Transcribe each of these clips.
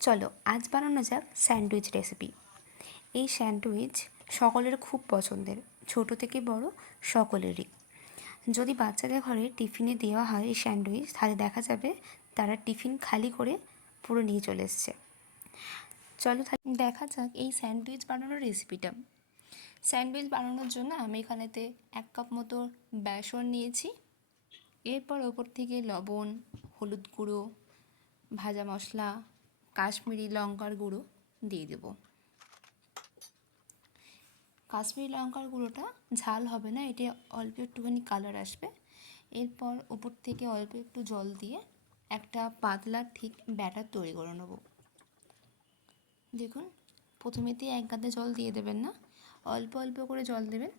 চলো আজ বানানো যাক স্যান্ডউইচ রেসিপি। এই স্যান্ডউইচ সকলের খুব পছন্দের, ছোট থেকে বড় সকলেরই। যদি বাচ্চাদের ঘরে টিফিনে দেওয়া হয় এই স্যান্ডউইচ, তাহলে দেখা যাবে তারা টিফিন খালি করে পুরো নিয়ে চলে এসছে। চলো দেখা যাক এই স্যান্ডউইচ বানানোর রেসিপিটা। স্যান্ডউইচ বানানোর জন্য আমি এখানেতে 1 কাপ মতো বেসন নিয়েছি। এরপর ওপর থেকে লবণ, হলুদ গুঁড়ো, ভাজা মশলা, কাশ্মীরি লঙ্কার গুঁড়ো দিয়ে দেব। কাশ্মীরি লঙ্কার গুঁড়োটা ঝাল হবে না, এটা অল্প একটুখানি কালার আসবে। এরপর ওপর থেকে অল্প একটু জল দিয়ে একটা পাতলা ঠিক ব্যাটার তৈরি করে নেব। দেখুন, প্রথমেতেই এক গাদা জল দিয়ে দেবেন না, অল্প অল্প করে জল দেবেন।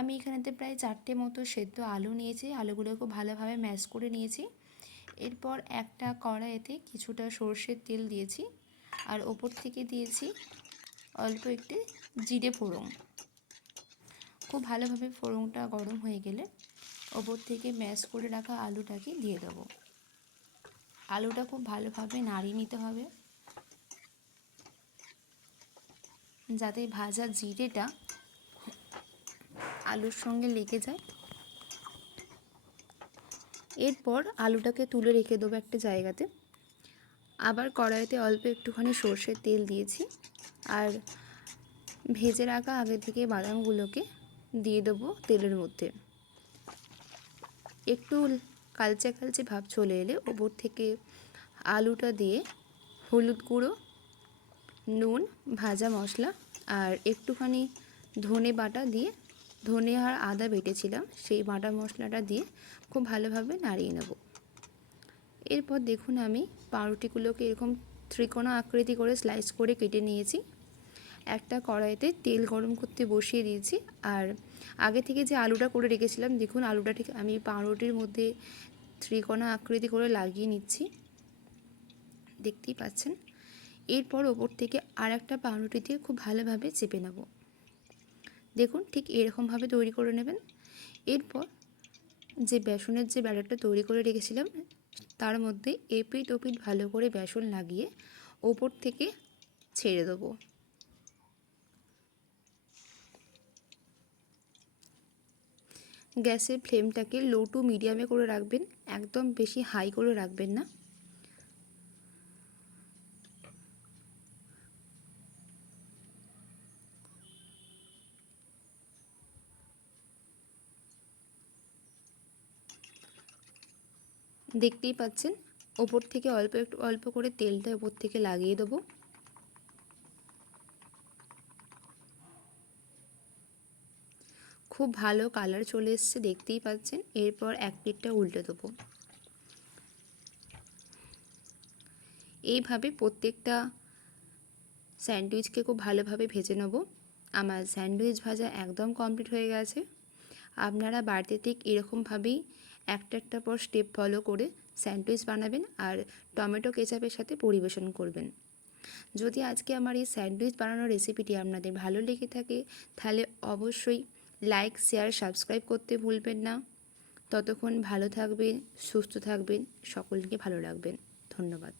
আমি এখানেতে প্রায় 4টে মতো সেদ্ধ আলু নিয়েছি, আলুগুলোকে ভালোভাবে ম্যাশ করে নিয়েছি। এরপর একটা কড়াইতে কিছুটা সর্ষের তেল দিয়েছি, আর ওপর থেকে দিয়েছি অল্প একটু জিরে ফোড়ন। খুব ভালোভাবে ফোড়নটা গরম হয়ে গেলে ওপর থেকে ম্যাশ করে রাখা আলুটাকে দিয়ে দেবো। আলুটা খুব ভালোভাবে নাড়িয়ে নিতে হবে, যাতে ভাজা জিরেটা আলুর সঙ্গে লেগে যায়। এরপর আলুটাকে তুলে রেখে দেবো একটা জায়গাতে। আবার কড়াইতে অল্প একটুখানি সর্ষের তেল দিয়েছি, আর ভেজে রাখা আগে থেকে বাদামগুলোকে দিয়ে দেবো তেলের মধ্যে। একটু কালচে কালচে ভাব চলে এলে ওপর থেকে আলুটা দিয়ে হলুদ গুঁড়ো, নুন, ভাজা মশলা আর একটুখানি ধনে বাটা দিয়ে, ধনে আর আদা বেটেছিলাম সেই বাটা মশলাটা দিয়ে খুব ভালোভাবে নাড়িয়ে নেব। এরপর দেখুন, আমি পাউরুটিগুলোকে এরকম ত্রিকোণা আকৃতি করে স্লাইস করে কেটে নিয়েছি। একটা কড়াইতে তেল গরম করতে বসিয়ে দিয়েছি, আর আগে থেকে যে আলুটা করে রেখেছিলাম, দেখুন আলুটা ঠিক আমি পাউরুটির মধ্যে ত্রিকোণা আকৃতি করে লাগিয়ে নিচ্ছি, দেখতেই পাচ্ছেন। এরপর ওপর থেকে আর একটা পাউরুটি দিয়ে খুব ভালোভাবে চেপে নেব। দেখুন ঠিক এরকমভাবে তৈরি করে নেবেন। এরপর যে বেসনের যে ব্যাটারটা তৈরি করে রেখেছিলাম, তার মধ্যে এপিঠ ওপিঠ ভালো করে বেসন লাগিয়ে ওপর থেকে ছেড়ে দেবো। গ্যাসের ফ্লেমটাকে লো টু মিডিয়ামে করে রাখবেন, একদম বেশি হাই করে রাখবেন না। দেখতেই পাচ্ছেন ওপর থেকে অল্প একটু অল্প করে তেলটা ওপর থেকে লাগিয়ে দেবো। খুব ভালো কালার চলে এসছে, দেখতেই পাচ্ছেন। এরপর এক পিঠটা উল্টে দেবো। এইভাবে প্রত্যেকটা স্যান্ডউইচকে খুব ভালোভাবে ভেজে নেব। আমার স্যান্ডউইচ ভাজা একদম কমপ্লিট হয়ে গেছে। আপনারা বাড়িতে ঠিক এরকমভাবেই একটা পর স্টেপ ফলো করে স্যান্ডউইচ বানাবেন আর টমেটো কেচাপের সাথে পরিবেশন করবেন। যদি আজকে আমার এই স্যান্ডউইচ বানানোর রেসিপিটি আপনাদের ভালো লেগে থাকে, তাহলে অবশ্যই লাইক, শেয়ার, সাবস্ক্রাইব করতে ভুলবেন না। ততক্ষণ ভালো থাকবেন, সুস্থ থাকবেন, সকলকে ভালো রাখবেন। ধন্যবাদ।